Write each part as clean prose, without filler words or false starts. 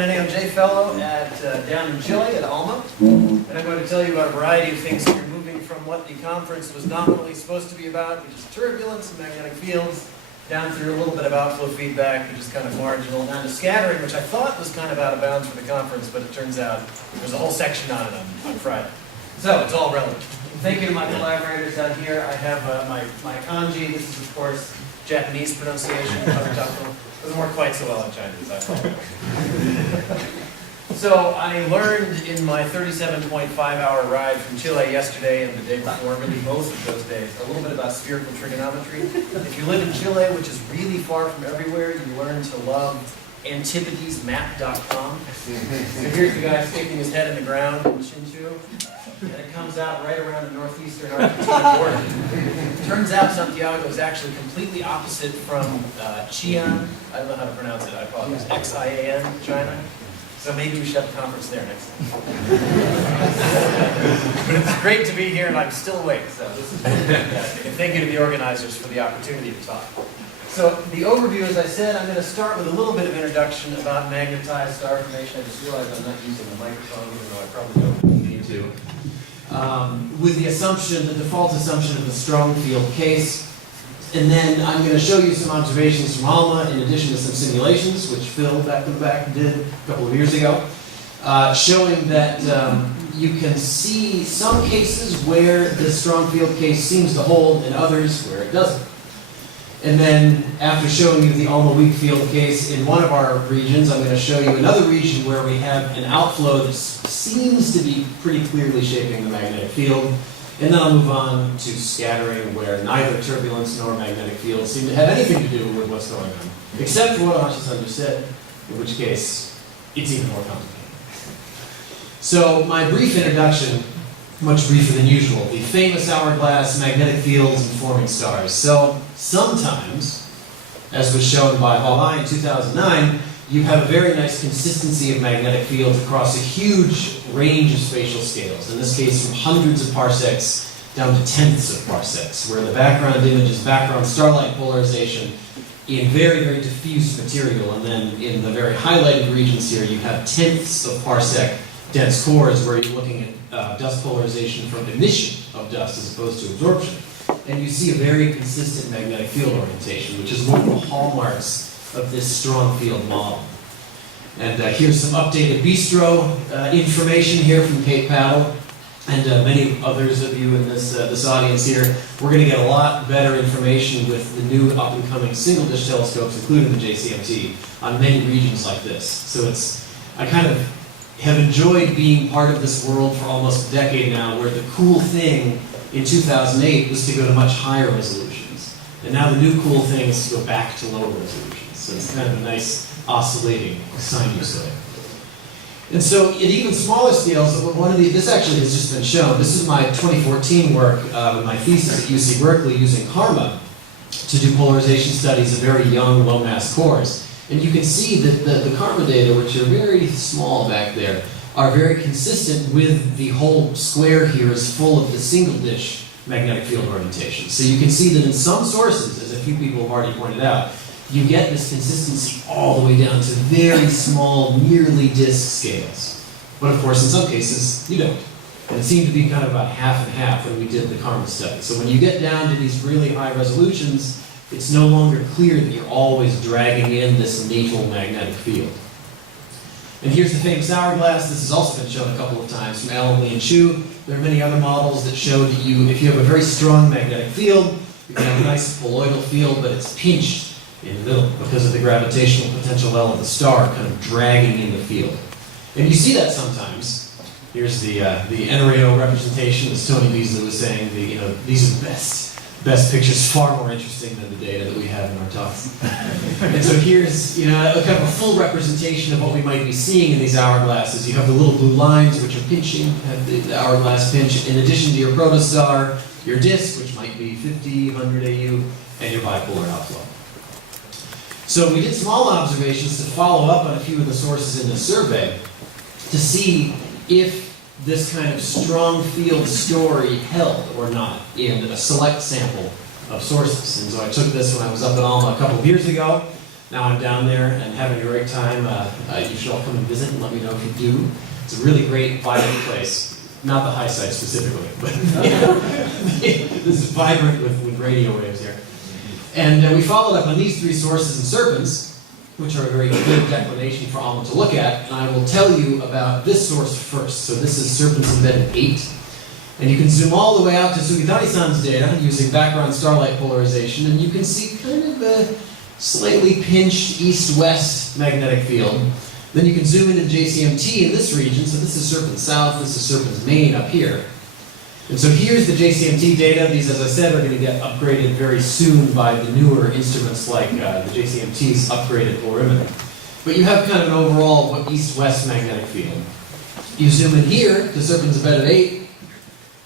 I'm an NA fellow down in Chile at ALMA, and I'm going to tell you about a variety of things here, moving from what the conference was nominally supposed to be about, which is turbulence and magnetic fields, down through a little bit of outflow feedback, which is kind of marginal, down to scattering, which I thought was kind of out of bounds for the conference, but it turns out there's a whole section on it on Friday. So it's all relevant. Thank you to my collaborators out here. I have my kanji. This is, of course, Japanese pronunciation. Doesn't work quite so well in Chinese, I apologize. So I learned in my 37.5-hour ride from Chile yesterday and the day before, really both of those days, a little bit about spherical trigonometry. If you live in Chile, which is really far from everywhere, you learn to love antipodesmap.com. So here's the guy sticking his head in the ground in Chinchu, and it comes out right around the northeastern Argentina border. Turns out Santiago is actually completely opposite from Xi'an. I don't know how to pronounce it, I apologize. Xian, China. So maybe we should have a conference there next time. But it's great to be here, and I'm still awake, so this is fantastic. And thank you to the organizers for the opportunity to talk. So the overview, as I said, I'm going to start with a little bit of introduction about magnetized star formation. I just realized I'm not using the microphone, even though I probably don't need to. With the assumption, the default assumption of the strong field case. And then I'm going to show you some observations from ALMA in addition to some simulations, which Phil back in the back did a couple of years ago, showing that you can see some cases where the strong field case seems to hold and others where it doesn't. And then after showing you the ALMA weak field case in one of our regions, I'm going to show you another region where we have an outflow that seems to be pretty clearly shaping the magnetic field. And then I'll move on to scattering, where neither turbulence nor magnetic field seem to have anything to do with what's going on, except for what Ashisan just said, in which case it's even more complicated. So my brief introduction, much briefer than usual, the famous hourglass, magnetic fields, and forming stars. So sometimes, as was shown by Hawaii in 2009, you have a very nice consistency of magnetic fields across a huge range of spatial scales. In this case, from hundreds of parsecs down to tenths of parsecs, where the background image is background starlight polarization in very, very diffuse material. And then in the very highlighted regions here, you have tenths of parsec dense cores, where you're looking at dust polarization from emission of dust as opposed to absorption. And you see a very consistent magnetic field orientation, which is one of the hallmarks of this strong field model. And here's some updated bistro information here from Kate Paddle and many others of you in this audience here. We're going to get a lot better information with the new up-and-coming single-dish telescopes, including the JCMT, on many regions like this. So I kind of have enjoyed being part of this world for almost a decade now, where the cool thing in 2008 was to go to much higher resolutions. And now the new cool thing is to go back to lower resolutions. So it's kind of a nice oscillating sinusoid. And so at even smaller scales, this actually has just been shown. This is my 2014 work with my thesis at UC Berkeley using ALMA to do polarization studies of very young low mass cores. And you can see that the ALMA data, which are very small back there, are very consistent with the whole square here is full of the single dish magnetic field orientation. So you can see that in some sources, as a few people have already pointed out, you get this consistency all the way down to very small, nearly disk scales. But of course, in some cases, you don't. And it seemed to be kind of about half and half when we did the ALMA study. So when you get down to these really high resolutions, it's no longer clear that you're always dragging in this natal magnetic field. And here's the famous hourglass. This has also been shown a couple of times from Alan Lee and Chu. There are many other models that show that if you have a very strong magnetic field, you can have a nice colloidal field, but it's pinched in the middle because of the gravitational potential L of the star kind of dragging in the field. And you see that sometimes. Here's the NRAO representation, as Tony Beasley was saying. These are the best pictures, far more interesting than the data that we have in our talks. And so here's a kind of a full representation of what we might be seeing in these hourglasses. You have the little blue lines, which are pinching, have the hourglass pinch, in addition to your protostar, your disk, which might be 50, 100 AU, and your bipolar outflow. So we did small observations to follow up on a few of the sources in the survey to see if this kind of strong field story held or not in a select sample of sources. And so I took this when I was up at ALMA a couple of years ago, Now I'm down there and having a great time. You should all come and visit and let me know if you do. It's a really great, vibrant place. Not the high side specifically, but this is vibrant with radio waves here. And we followed up on these three sources and serpents, which are a very good declination for ALMA to look at. And I will tell you about this source first. So this is serpents embedded 8. And you can zoom all the way out to Sugitani-san's data using background starlight polarization, and you can see kind of a slightly pinched east-west magnetic field. Then you can zoom into JCMT in this region. So this is Serpent South, this is Serpent's Main up here. And so here's the JCMT data. These, as I said, are going to get upgraded very soon by the newer instruments like the JCMT's upgraded polarimeter. But you have kind of an overall east-west magnetic field. You zoom in here to Serpent's embedded 8.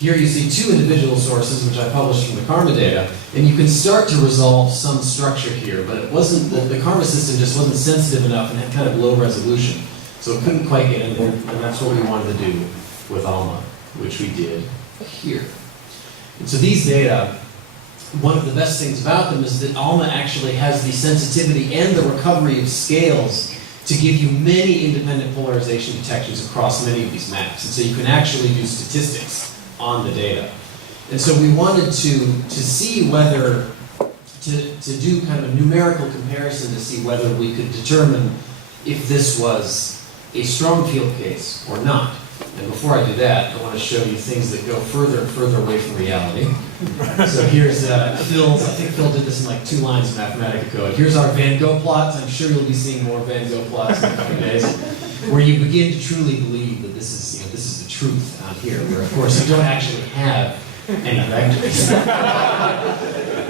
Here you see two individual sources, which I published from the Karma data, and you can start to resolve some structure here, but it wasn't, the Karma system just wasn't sensitive enough and had kind of low resolution, so it couldn't quite get in there, and that's what we wanted to do with ALMA, which we did here. And so these data, one of the best things about them is that ALMA actually has the sensitivity and the recovery of scales to give you many independent polarization detections across many of these maps, and so you can actually do statistics on the data. And so we wanted to see whether, to do kind of a numerical comparison to see whether we could determine if this was a strong field case or not. And before I do that, I want to show you things that go further and further away from reality. So here's Phil's, I think Phil did this in like 2 lines of Mathematica code. Here's our Van Gogh plots. I'm sure you'll be seeing more Van Gogh plots in the coming days, where you begin to truly believe that this is, this is the truth out here, where of course you don't actually have any vectors.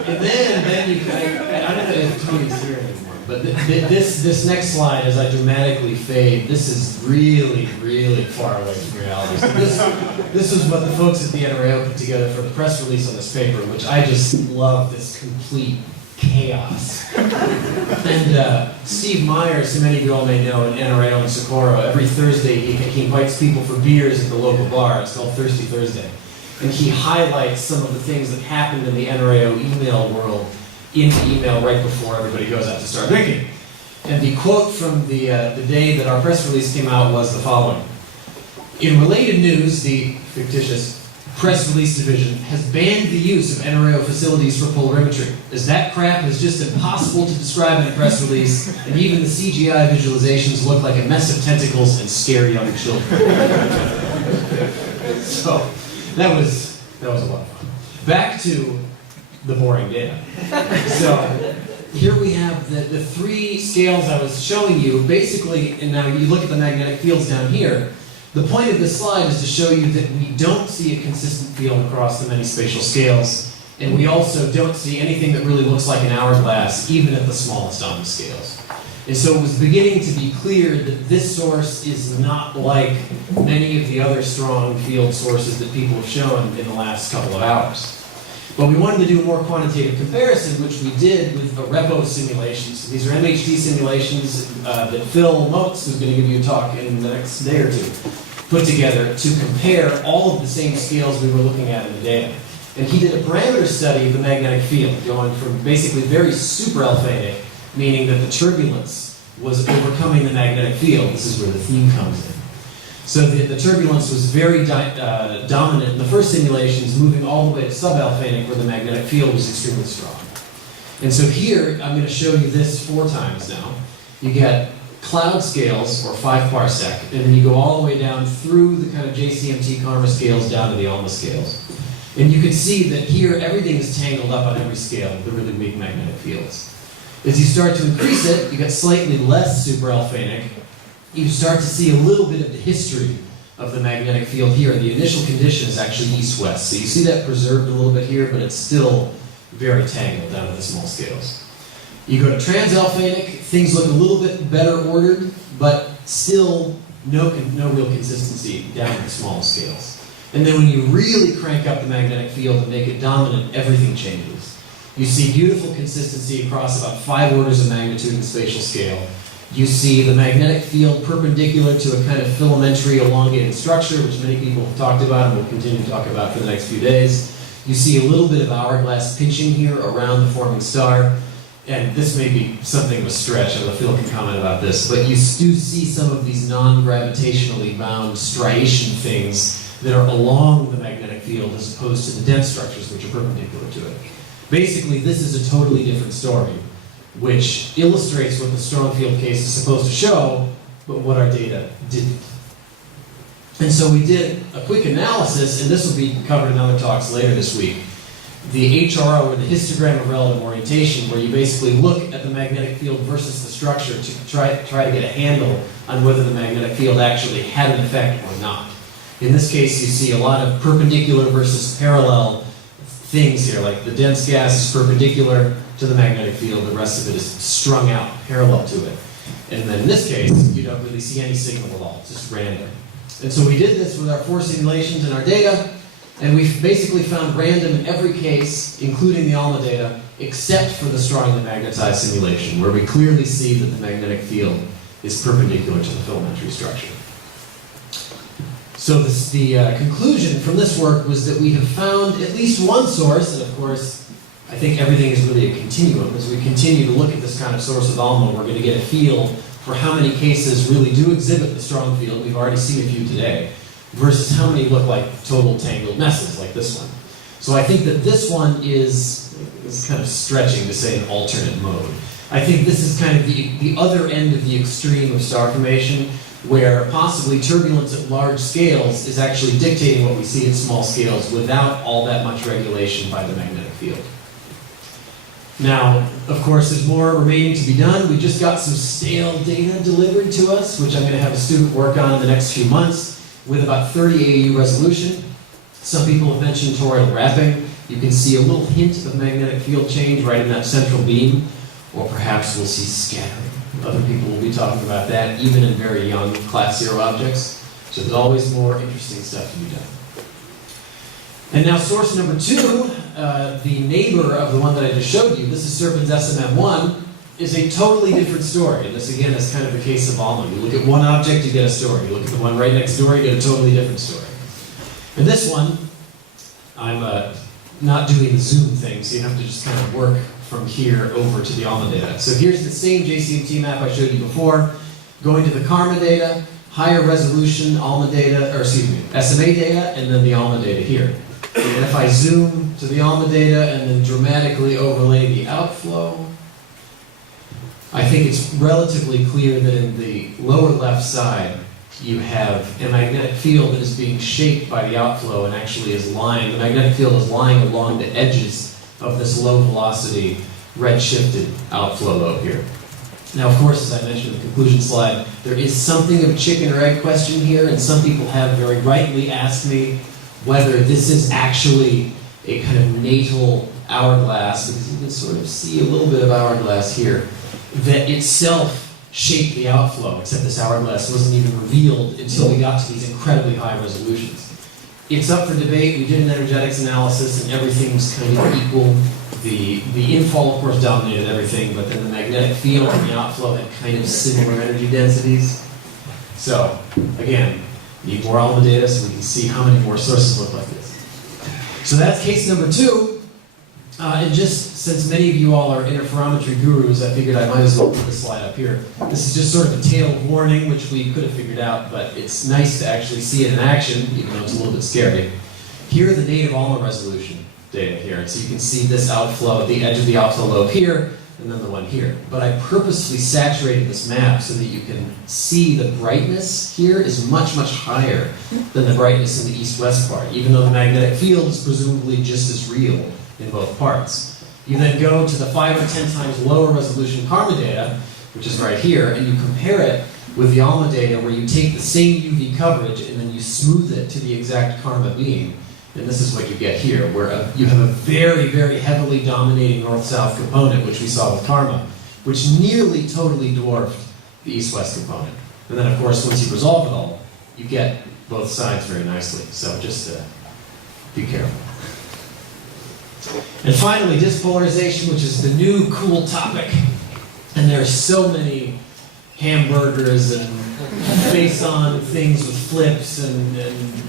And then you can, I don't know if Tony's here anymore, but this next slide, as I dramatically fade, this is really, really far away from reality. So this was what the folks at the NRAO put together for the press release on this paper, which I just love, this complete chaos. And Steve Myers, who many of you all may know, at NRAO in Socorro, every Thursday he invites people for beers at the local bar. It's called Thirsty Thursday. And he highlights some of the things that happened in the NRAO email world in the email right before everybody goes out to start drinking. And the quote from the day that our press release came out was the following. In related news, the fictitious press release division has banned the use of NRAO facilities for polarimetry, as that crap is just impossible to describe in a press release, and even the CGI visualizations look like a mess of tentacles and scare young children. So, that was a lot of fun. Back to the boring data. So, here we have the 3 scales I was showing you, basically, and now you look at the magnetic fields down here. The point of this slide is to show you that we don't see a consistent field across the many spatial scales, and we also don't see anything that really looks like an hourglass, even at the smallest ALMA scales. And so it was beginning to be clear that this source is not like many of the other strong field sources that people have shown in the last couple of hours. But we wanted to do a more quantitative comparison, which we did with the repo simulations. These are MHD simulations that Phil Motes, who's going to give you a talk in the next day or 2, put together to compare all of the same scales we were looking at in the data. And he did a parameter study of the magnetic field, going from basically very super alphanic, meaning that the turbulence was overcoming the magnetic field. This is where the theme comes in. So the turbulence was very dominant in the first simulations, moving all the way to subalphanic, where the magnetic field was extremely strong. And so here, I'm going to show you this 4 times now. You get cloud scales, or 5 parsec, and then you go all the way down through the kind of JCMT Karma scales down to the ALMA scales. And you can see that here, everything is tangled up on every scale with the really weak magnetic fields. As you start to increase it, you get slightly less superalphanic. You start to see a little bit of the history of the magnetic field here. The initial condition is actually east-west. So you see that preserved a little bit here, but it's still very tangled down to the small scales. You go to transalphanic, things look a little bit better ordered, but still no real consistency down to the small scales. And then when you really crank up the magnetic field and make it dominant, everything changes. You see beautiful consistency across about 5 orders of magnitude in spatial scale. You see the magnetic field perpendicular to a kind of filamentary elongated structure, which many people have talked about and will continue to talk about for the next few days. You see a little bit of hourglass pinching here around the forming star. and this may be something of a stretch, although Phil can comment about this, but you do see some of these non-gravitationally bound striation things that are along the magnetic field as opposed to the dense structures which are perpendicular to it. Basically, this is a totally different story, which illustrates what the strong field case is supposed to show, but what our data didn't. And so we did a quick analysis, and this will be covered in other talks later this week. The HRO, or the histogram of relative orientation, where you basically look at the magnetic field versus the structure to try to get a handle on whether the magnetic field actually had an effect or not. In this case, you see a lot of perpendicular versus parallel things here, like the dense gas is perpendicular to the magnetic field, the rest of it is strung out parallel to it. And then in this case, you don't really see any signal at all, it's just random. And so we did this with our 4 simulations and our data, and we basically found random in every case, including the ALMA data, except for the strongly magnetized simulation, where we clearly see that the magnetic field is perpendicular to the filamentary structure. So the conclusion from this work was that we have found at least one source, and of course, I think everything is really a continuum. As we continue to look at this kind of source of ALMA, we're going to get a feel for how many cases really do exhibit the strong field. We've already seen a few today, versus how many look like total tangled messes, like this one. So I think that this one is kind of stretching to say an alternate mode. I think this is kind of the other end of the extreme of star formation, where possibly turbulence at large scales is actually dictating what we see at small scales without all that much regulation by the magnetic field. Now, of course, there's more remaining to be done. We just got some stale data delivered to us, which I'm going to have a student work on in the next few months with about 30 AU resolution. Some people have mentioned toroidal wrapping. You can see a little hint of magnetic field change right in that central beam, or perhaps we'll see scattering. Other people will be talking about that, even in very young Class 0 objects. So there's always more interesting stuff to be done. And now source number 2, the neighbor of the one that I just showed you, this is Serpens SMM1, is a totally different story. And this, again, is kind of the case of ALMA. You look at one object, you get a story. You look at the one right next door, you get a totally different story. And this one, I'm not doing the zoom thing, so you have to just kind of work from here over to the ALMA data. So here's the same JCMT map I showed you before, going to the KARMA data, higher resolution ALMA data, or excuse me, SMA data, and then the ALMA data here. And if I zoom to the ALMA data and then dramatically overlay the outflow, I think it's relatively clear that in the lower left side, you have a magnetic field that is being shaped by the outflow and actually is lying, the magnetic field is lying along the edges of this low velocity red-shifted outflow lobe here. Now, of course, as I mentioned in the conclusion slide, there is something of a chicken or egg question here, and some people have very rightly asked me whether this is actually a kind of natal hourglass, because you can sort of see a little bit of hourglass here, that itself shaped the outflow, except this hourglass wasn't even revealed until we got to these incredibly high resolutions. It's up for debate. We did an energetics analysis and everything was kind of equal. The infall, of course, dominated everything, but then the magnetic field and the outflow had kind of similar energy densities. So, again, need more ALMA data so we can see how many more sources look like this. So that's case number 2. And just since many of you all are interferometry gurus, I figured I might as well put this slide up here. This is just sort of a tale of warning, which we could have figured out, but it's nice to actually see it in action, even though it's a little bit scary. Here are the native ALMA resolution data here. And so you can see this outflow, the edge of the outflow lobe here, and then the one here. But I purposely saturated this map so that you can see the brightness here is much, much higher than the brightness in the east-west part, even though the magnetic field is presumably just as real in both parts. You then go to the 5 or 10 times lower resolution KARMA data, which is right here, and you compare it with the ALMA data where you take the same UV coverage and then you smooth it to the exact KARMA beam. And this is what you get here, where you have a very, very heavily dominating north-south component, which we saw with KARMA, which nearly totally dwarfed the east-west component. And then, of course, once you resolve it all, you get both sides very nicely. So just be careful. And finally, dispolarization, which is the new cool topic. And there are so many hamburgers and face-on things with flips and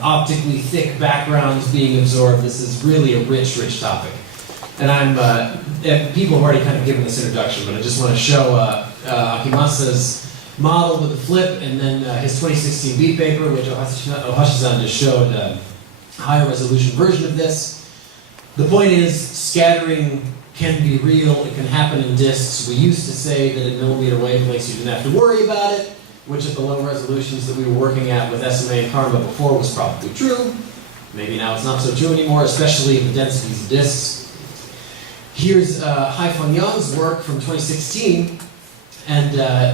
optically thick backgrounds being absorbed. This is really a rich, rich topic. And people have already kind of given this introduction, but I just want to show Akimasa's model with the flip, and then his 2016 B paper, which Ohashizan just showed a higher resolution version of this. The point is, scattering can be real, it can happen in disks. We used to say that in millimeter wavelengths you didn't have to worry about it, which at the low resolutions that we were working at with SMA and Karma before was probably true. Maybe now it's not so true anymore, especially in the densities of disks. Here's Haifeng Yang's work from 2016, and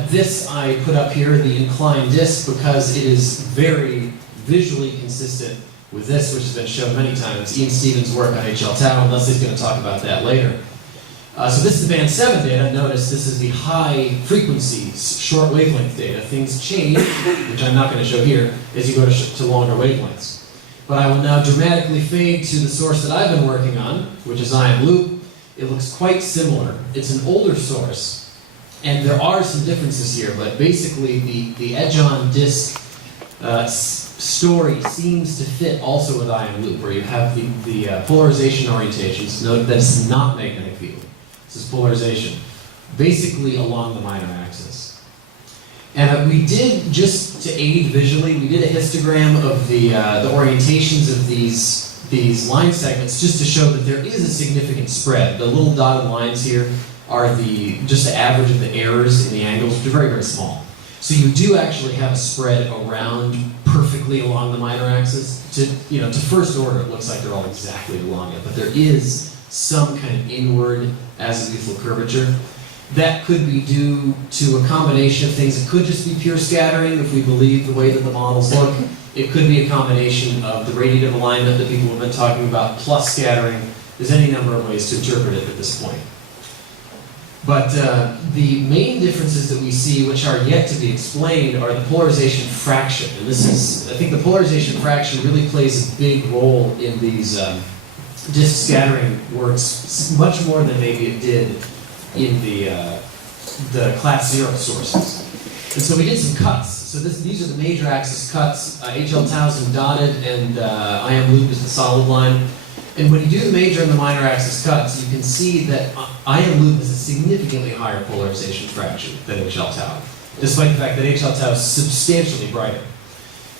this I put up here, the inclined disk, because it is very visually consistent with this, which has been shown many times. Ian Stevens' work on HL Tau, and Leslie's going to talk about that later. So this is the band 7 data. Notice this is the high frequency, short wavelength data. Things change, which I'm not going to show here, as you go to longer wavelengths. But I will now dramatically fade to the source that I've been working on, which is ion loop. It looks quite similar. It's an older source, and there are some differences here, but basically the edge-on disk story seems to fit also with ion loop, where you have the polarization orientations. Note that it's not magnetic field. This is polarization, basically along the minor axis. And we did, just to aid visually, we did a histogram of the orientations of these line segments, just to show that there is a significant spread. The little dotted lines here are just the average of the errors in the angles, which are very, very small. So you do actually have a spread around perfectly along the minor axis. To first order, it looks like they're all exactly along it, but there is some kind of inward azimuthal curvature. That could be due to a combination of things. It could just be pure scattering, if we believe the way that the models look. It could be a combination of the radiative alignment that people have been talking about, plus scattering. There's any number of ways to interpret it at this point. But the main differences that we see, which are yet to be explained, are the polarization fraction. And this is, I think the polarization fraction really plays a big role in these disk scattering works, much more than maybe it did in the class 0 sources. And so we did some cuts. So these are the major axis cuts. HL Tau is dotted, and IM loop is the solid line. And when you do the major and the minor axis cuts, you can see that IM loop has a significantly higher polarization fraction than HL Tau, despite the fact that HL Tau is substantially brighter.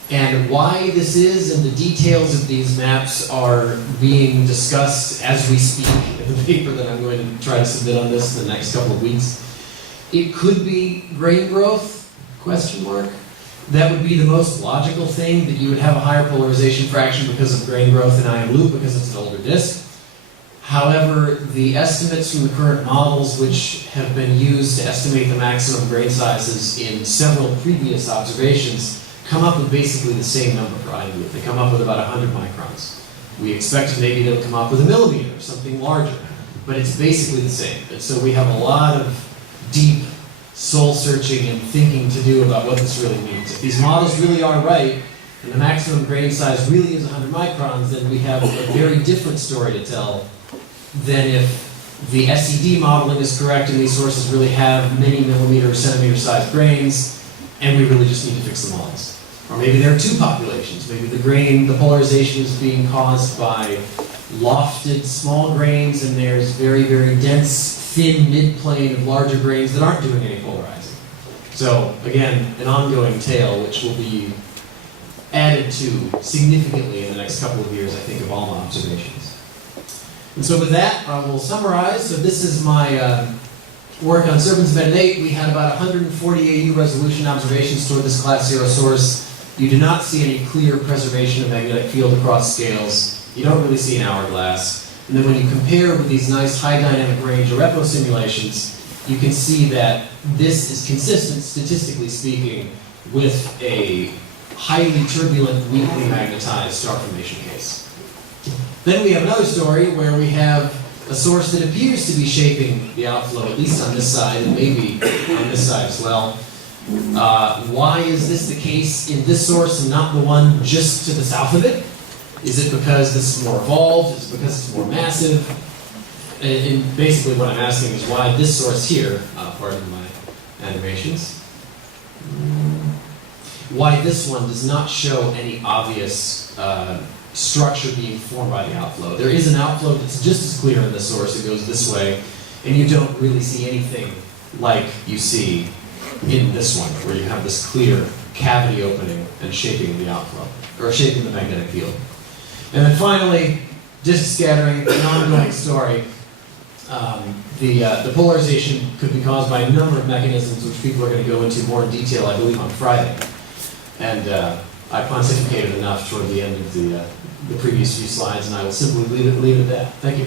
And why this is, and the details of these maps are being discussed as we speak in the paper that I'm going to try to submit on this in the next couple of weeks. It could be grain growth, question mark. That would be the most logical thing, that you would have a higher polarization fraction because of grain growth in ion loop, because it's an older disk. However, the estimates from the current models, which have been used to estimate the maximum grain sizes in several previous observations, come up with basically the same number for ion loop. They come up with about 100 microns. We expect maybe they'll come up with a millimeter, something larger, but it's basically the same. And so we have a lot of deep soul-searching and thinking to do about what this really means. If these models really are right, and the maximum grain size really is 100 microns, then we have a very different story to tell than if the SED modeling is correct and these sources really have many millimeter or centimeter sized grains, and we really just need to fix the models. Or maybe there are two populations. Maybe the polarization is being caused by lofted small grains, and there's very, very dense, thin midplane of larger grains that aren't doing any polarizing. So again, an ongoing tale which will be added to significantly in the next couple of years, I think, of ALMA observations. And so with that, I will summarize. So this is my work on Serpents Embedded 8. We had about 140 AU resolution observations toward this class 0 source. You do not see any clear preservation of magnetic field across scales. You don't really see an hourglass. And then when you compare with these nice high dynamic range Arepo simulations, you can see that this is consistent, statistically speaking, with a highly turbulent, weakly magnetized star formation case. Then we have another story where we have a source that appears to be shaping the outflow, at least on this side, and maybe on this side as well. Why is this the case in this source and not the one just to the south of it? Is it because this is more evolved? Is it because it's more massive? And basically what I'm asking is why this source here, pardon my animations, why this one does not show any obvious structure being formed by the outflow. There is an outflow that's just as clear in the source. It goes this way, and you don't really see anything like you see in this one, where you have this clear cavity opening and shaping the outflow, or shaping the magnetic field. And then finally, disk scattering, an ongoing story. The polarization could be caused by a number of mechanisms, which people are going to go into more in detail, I believe, on Friday. And I pontificated enough toward the end of the previous few slides, and I will simply leave it at that. Thank you.